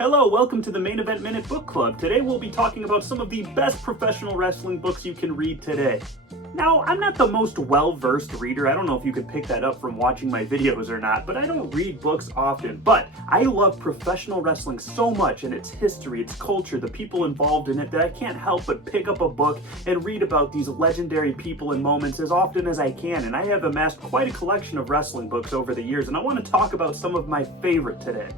Hello, welcome to the Main Event Minute Book Club. Today we'll be talking about some of the best professional wrestling books you can read today. Now, I'm not the most well-versed reader. I don't know if you could pick that up from watching my videos or not, but I don't read books often. But I love professional wrestling so much, and its history, its culture, the people involved in it, that I can't help but pick up a book and read about these legendary people and moments as often as I can. And I have amassed quite a collection of wrestling books over the years, and I want to talk about some of my favorite today.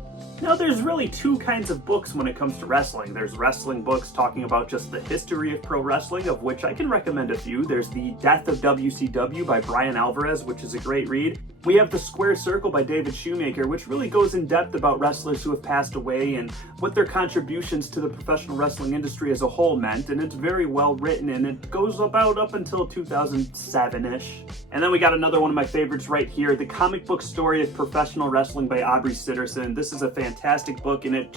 Now, there's really two kinds of books when it comes to wrestling. There's wrestling books talking about just the history of pro wrestling, of which I can recommend a few. There's The Death of WCW by Bryan, which is a great read. We have The Square Circle by David Shoemaker, which really goes in depth about wrestlers who have passed away and what their contributions to the professional wrestling industry as a whole meant, and it's very well written, and it goes about up until 2007-ish. And then we got another one of my favorites right here, The Comic Book Story of Professional Wrestling by Aubrey Sitterson. This is a fantastic book, and it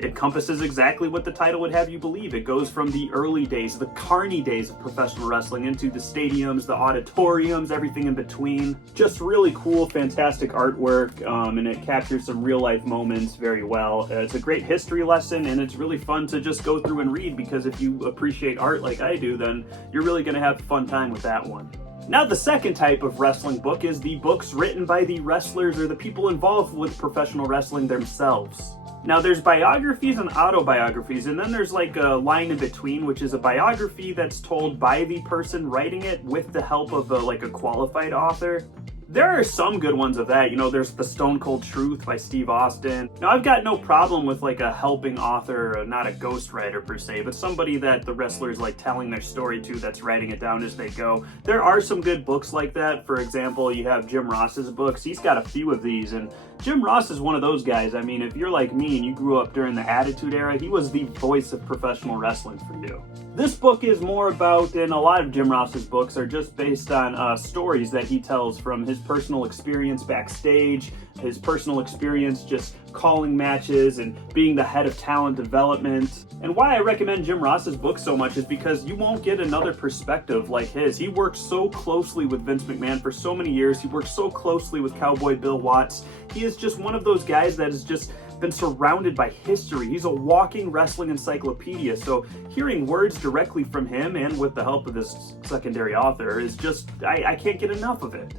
encompasses exactly what the title would have you believe. It goes from the early days, the carny days of professional wrestling, into the stadiums, the auditoriums, everything in between. Just really cool, fantastic artwork, and it captures some real life moments very well. It's a great history lesson, and it's really fun to just go through and read, because if you appreciate art like I do, then you're really going to have a fun time with that one. Now, the second type of wrestling book is the books written by the wrestlers or the people involved with professional wrestling themselves. Now, there's biographies and autobiographies, and then there's like a line in between, which is a biography that's told by the person writing it with the help of a qualified author. There are some good ones of that. There's The Stone Cold Truth by Steve Austin. Now, I've got no problem with like a helping author, not a ghostwriter per se, but somebody that the wrestlers like telling their story to, that's writing it down as they go. There are some good books like that. For example, you have Jim Ross's books. He's got a few of these, and Jim Ross is one of those guys. I mean, if you're like me and you grew up during the Attitude Era, he was the voice of professional wrestling for you. This book is more about, and a lot of Jim Ross's books are just based on stories that he tells from his personal experience backstage, his personal experience just calling matches and being the head of talent development. And why I recommend Jim Ross's book so much is because you won't get another perspective like his. He worked so closely with Vince McMahon for so many years. He worked so closely with Cowboy Bill Watts. He is just one of those guys that has just been surrounded by history. He's a walking wrestling encyclopedia. So hearing words directly from him, and with the help of this secondary author, is just, I can't get enough of it.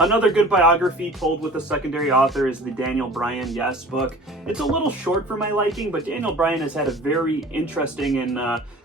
Another good biography told with a secondary author is the Daniel Bryan Yes book. It's a little short for my liking, but Daniel Bryan has had a very interesting and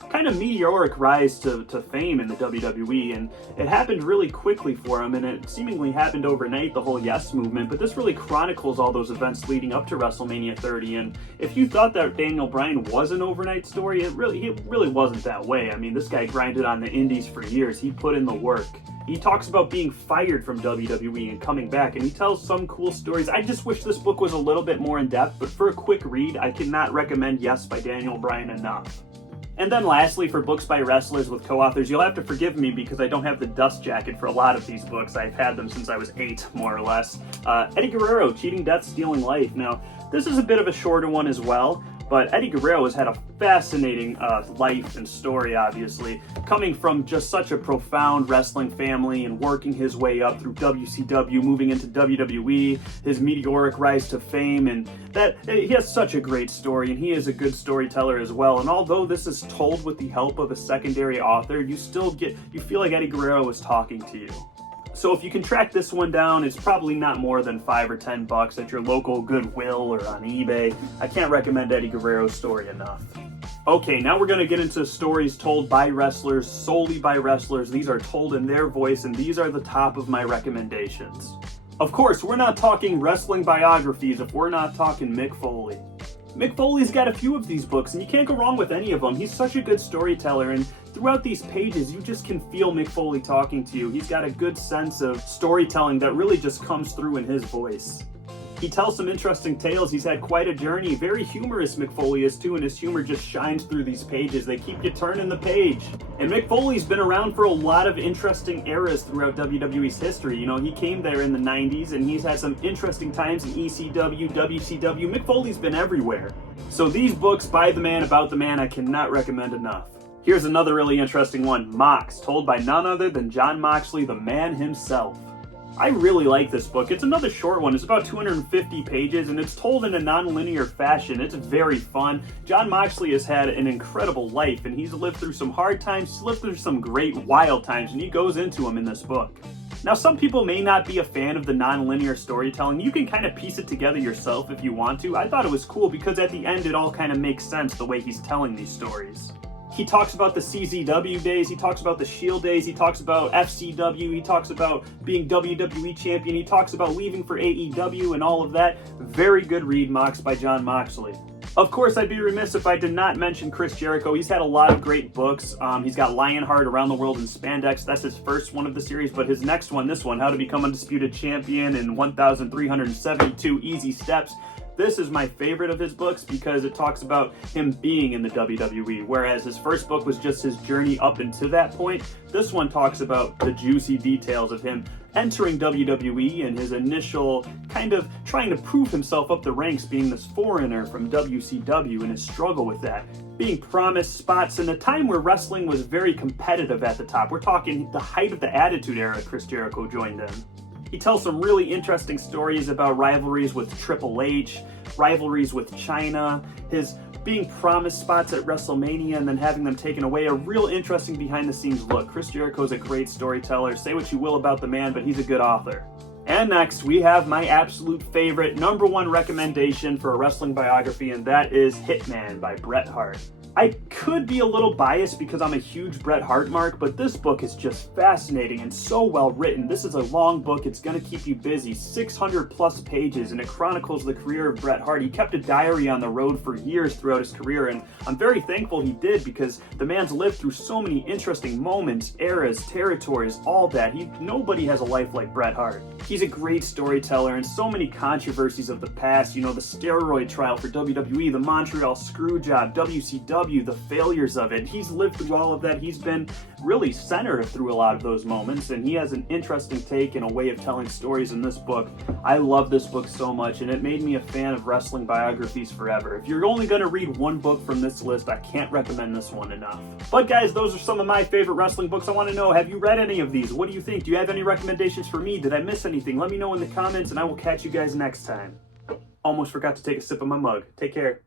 kind of meteoric rise to fame in the WWE, and it happened really quickly for him, and it seemingly happened overnight, the whole Yes movement, but this really chronicles all those events leading up to WrestleMania 30, and if you thought that Daniel Bryan was an overnight story, it really wasn't that way. I mean, this guy grinded on the indies for years. He put in the work. He talks about being fired from WWE and coming back, and he tells some cool stories. I just wish this book was a little bit more in depth, but for a quick read, I cannot recommend Yes by Daniel Bryan enough. And then lastly, for books by wrestlers with co-authors, you'll have to forgive me because I don't have the dust jacket for a lot of these books. I've had them since I was 8, more or less. Eddie Guerrero, Cheating Death, Stealing Life. Now, this is a bit of a shorter one as well, but Eddie Guerrero has had a fascinating life and story, obviously, coming from just such a profound wrestling family and working his way up through WCW, moving into WWE, his meteoric rise to fame, and that he has such a great story, and he is a good storyteller as well. And although this is told with the help of a secondary author, you feel like Eddie Guerrero is talking to you. So if you can track this one down, it's probably not more than $5 or $10 at your local Goodwill or on eBay. I can't recommend Eddie Guerrero's story enough. Okay, now we're going to get into stories told by wrestlers, solely by wrestlers. These are told in their voice, and these are the top of my recommendations. Of course, we're not talking wrestling biographies if we're not talking Mick Foley. Mick Foley's got a few of these books, and you can't go wrong with any of them. He's such a good storyteller, and throughout these pages, you just can feel Mick Foley talking to you. He's got a good sense of storytelling that really just comes through in his voice. He tells some interesting tales. He's had quite a journey. Very humorous Mick Foley is too, and his humor just shines through these pages. They keep you turning the page. And Mick Foley's been around for a lot of interesting eras throughout WWE's history. He came there in the 90s, and he's had some interesting times in ECW, WCW. Mick Foley's been everywhere. So these books by the man, about the man, I cannot recommend enough. Here's another really interesting one, Mox, told by none other than Jon Moxley, the man himself. I really like this book. It's another short one. It's about 250 pages, and it's told in a non-linear fashion. It's very fun. Jon Moxley has had an incredible life, and he's lived through some hard times, he's lived through some great wild times, and he goes into them in this book. Now, some people may not be a fan of the non-linear storytelling. You can kind of piece it together yourself if you want to. I thought it was cool because at the end, it all kind of makes sense the way he's telling these stories. He talks about the CZW days, he talks about the Shield days, he talks about FCW, he talks about being WWE champion, he talks about leaving for AEW and all of that. Very good read, Mox, by Jon Moxley. Of course, I'd be remiss if I did not mention Chris Jericho. He's had a lot of great books. He's got Lionheart, Around the World in Spandex. That's his first one of the series, but his next one, this one, How to Become Undisputed Champion in 1,372 Easy Steps. This is my favorite of his books because it talks about him being in the WWE, whereas his first book was just his journey up until that point. This one talks about the juicy details of him entering WWE and his initial kind of trying to prove himself up the ranks, being this foreigner from WCW and his struggle with that. Being promised spots in a time where wrestling was very competitive at the top. We're talking the height of the Attitude Era Chris Jericho joined in. He tells some really interesting stories about rivalries with Triple H, rivalries with China, his being promised spots at WrestleMania and then having them taken away. A real interesting behind-the-scenes look. Chris Jericho's a great storyteller. Say what you will about the man, but he's a good author. And next, we have my absolute favorite, #1 recommendation for a wrestling biography, and that is Hitman by Bret Hart. I could be a little biased because I'm a huge Bret Hart mark, but this book is just fascinating and so well written. This is a long book. It's going to keep you busy. 600 plus pages, and it chronicles the career of Bret Hart. He kept a diary on the road for years throughout his career, and I'm very thankful he did because the man's lived through so many interesting moments, eras, territories, all that. Nobody has a life like Bret Hart. He's a great storyteller, and so many controversies of the past, you know, the steroid trial for WWE, the Montreal Screwjob, WCW, the failures of it. He's lived through all of that. He's been really centered through a lot of those moments, and he has an interesting take and a way of telling stories in this book. I love this book so much, and it made me a fan of wrestling biographies forever. If you're only going to read one book from this list, I can't recommend this one enough. But guys, those are some of my favorite wrestling books. I want to know, have you read any of these? What do you think? Do you have any recommendations for me? Did I miss anything? Let me know in the comments, and I will catch you guys next time. Almost forgot to take a sip of my mug. Take care.